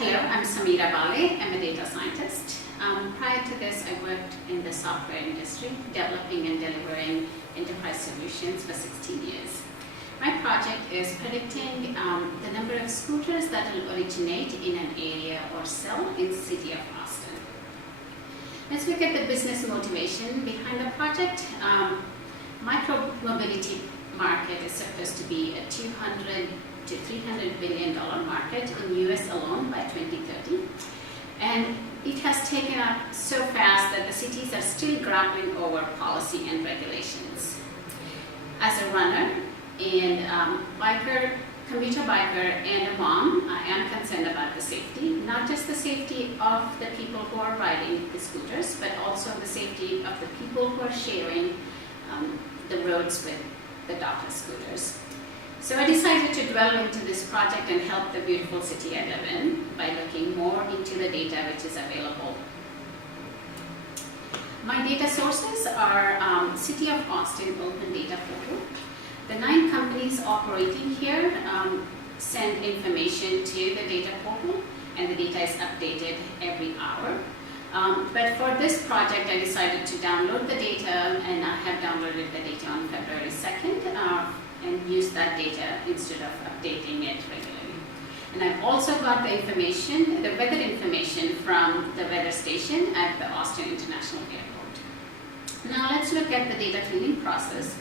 Hello, I'm Samira Bale. I'm a data scientist. Prior to this, I worked in the software industry, developing and delivering enterprise solutions for 16 years. My project is predicting the number of scooters that will originate in an area or cell in the city of Austin. Let's look at the business motivation behind the project. Micro-mobility market is supposed to be a $200 to $300 billion market in US alone by 2030. And it has taken up so fast that the cities are still grappling over policy and regulations. As a runner and commuter biker and a mom, I am concerned about the safety, not just the safety of the people who are riding the scooters, but also the safety of the people who are sharing the roads with the daughter scooters. So I decided to delve into this project and help the beautiful city I live in by looking more into the data which is available. My data sources are City of Austin Open Data Portal. The 9 companies operating here send information to the data portal, and the data is updated every hour. But for this project, I decided to download the data, and I have downloaded the data on February 2nd and used that data instead of updating it regularly. And I've also got the information, the weather information from the weather station at the Austin International Airport. Now let's look at the data cleaning process.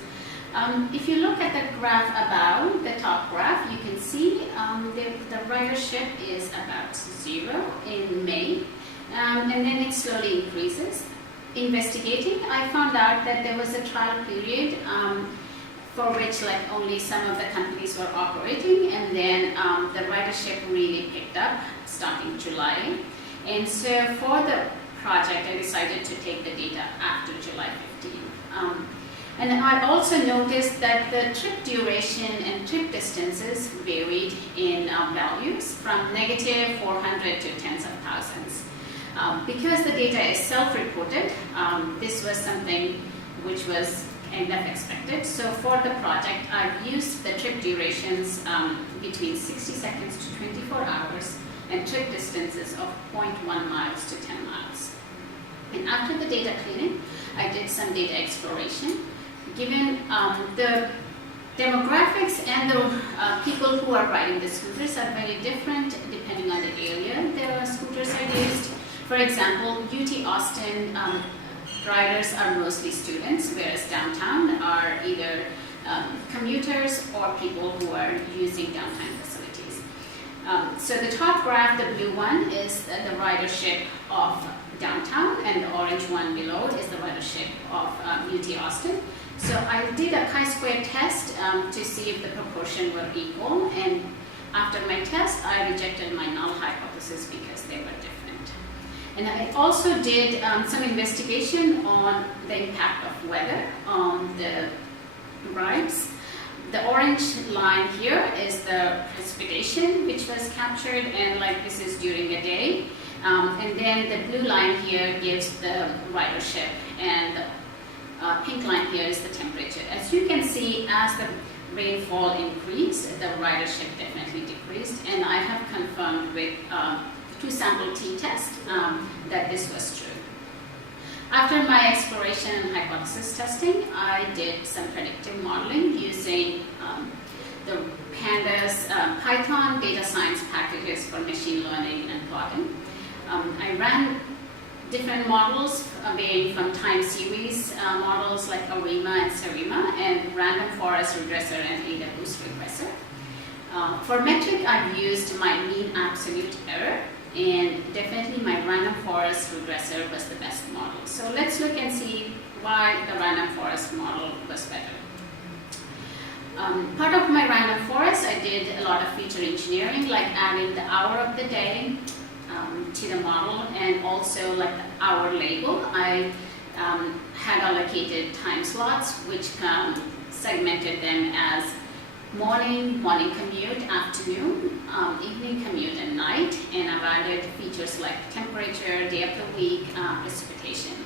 If you look at the graph above, the top graph, you can see the ridership is about 0 in May. And then it slowly increases. Investigating, I found out that there was a trial period for which only some of the companies were operating, and then the ridership really picked up starting July. And so for the project, I decided to take the data after July 15. And I also noticed that the trip duration and trip distances varied in values from -400 to tens of thousands. Because the data is self-reported, this was something which was kind of expected. So for the project, I've used the trip durations between 60 seconds to 24 hours and trip distances of 0.1 miles to 10 miles. And after the data cleaning, I did some data exploration. Given the demographics and the people who are riding the scooters are very different depending on the area their scooters are used. For example, UT Austin riders are mostly students, whereas downtown are either commuters or people who are using downtown facilities. So the top graph, the blue one, is the ridership of downtown, and the orange one below is the ridership of UT Austin. So I did a chi-square test to see if the proportion were equal, and after my test, I rejected my null hypothesis because they were different. And I also did some investigation on the impact of weather on the rides. The orange line here is the precipitation which was captured, and this is during the day. And then the blue line here gives the ridership, and the pink line here is the temperature. As you can see, as the rainfall increased, the ridership definitely decreased, and I have confirmed with 2-sample t-test that this was true. After my exploration and hypothesis testing, I did some predictive modeling using the Pandas Python data science packages for machine learning and plotting. I ran different models varying from time series models like ARIMA and SARIMA, and random forest regressor and AdaBoost regressor. For metric, I've used my mean absolute error, and definitely my random forest regressor was the best model. So let's look and see why the random forest model was better. Part of my random forest, I did a lot of feature engineering, like adding the hour of the day to the model, and also the hour label. I had allocated time slots which segmented them as morning commute, afternoon, evening commute, and night, and I've added features like temperature, day of the week, precipitation.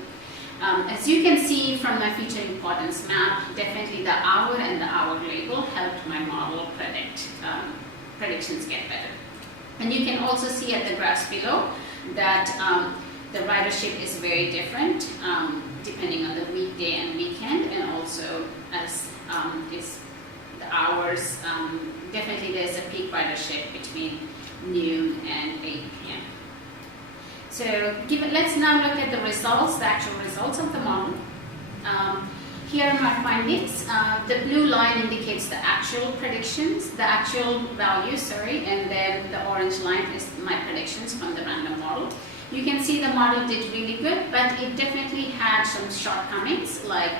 As you can see from my feature importance map, definitely the hour and the hour label helped my model predictions get better. And you can also see at the graphs below that the ridership is very different depending on the weekday and weekend, and also as is the hours. Definitely there's a peak ridership between noon and 8 p.m. So let's now look at the results, the actual results of the model. Here are my findings. The blue line indicates the actual predictions, the actual values, and then the orange line is my predictions from the random model. You can see the model did really good, but it definitely had some shortcomings, like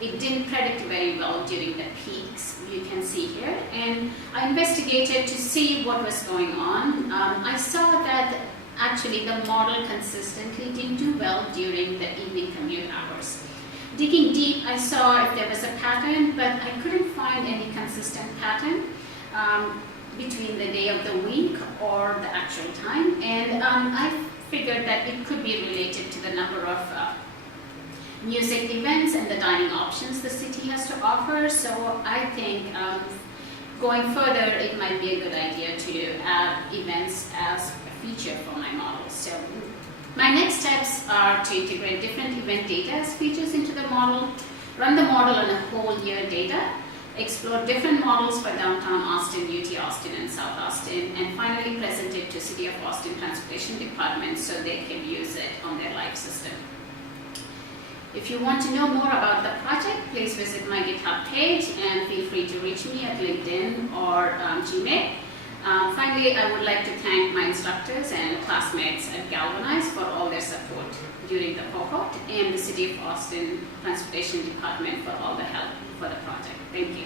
it didn't predict very well during the peaks, you can see here. And I investigated to see what was going on. I saw that actually the model consistently didn't do well during the evening commute hours. Digging deep, I saw if there was a pattern, but I couldn't find any consistent pattern between the day of the week or the actual time. And I figured that it could be related to the number of music events and the dining options the city has to offer. So I think going further, it might be a good idea to add events as a feature for my model. So my next steps are to integrate different event data as features into the model, run the model on a whole year data, explore different models for downtown Austin, UT Austin, and South Austin, and finally present it to City of Austin Transportation Department so they can use it on their live system. If you want to know more about the project, please visit my GitHub page and feel free to reach me at LinkedIn or Gmail. Finally, I would like to thank my instructors and classmates at Galvanize for all their support during the cohort, and the City of Austin Transportation Department for all the help for the project. Thank you.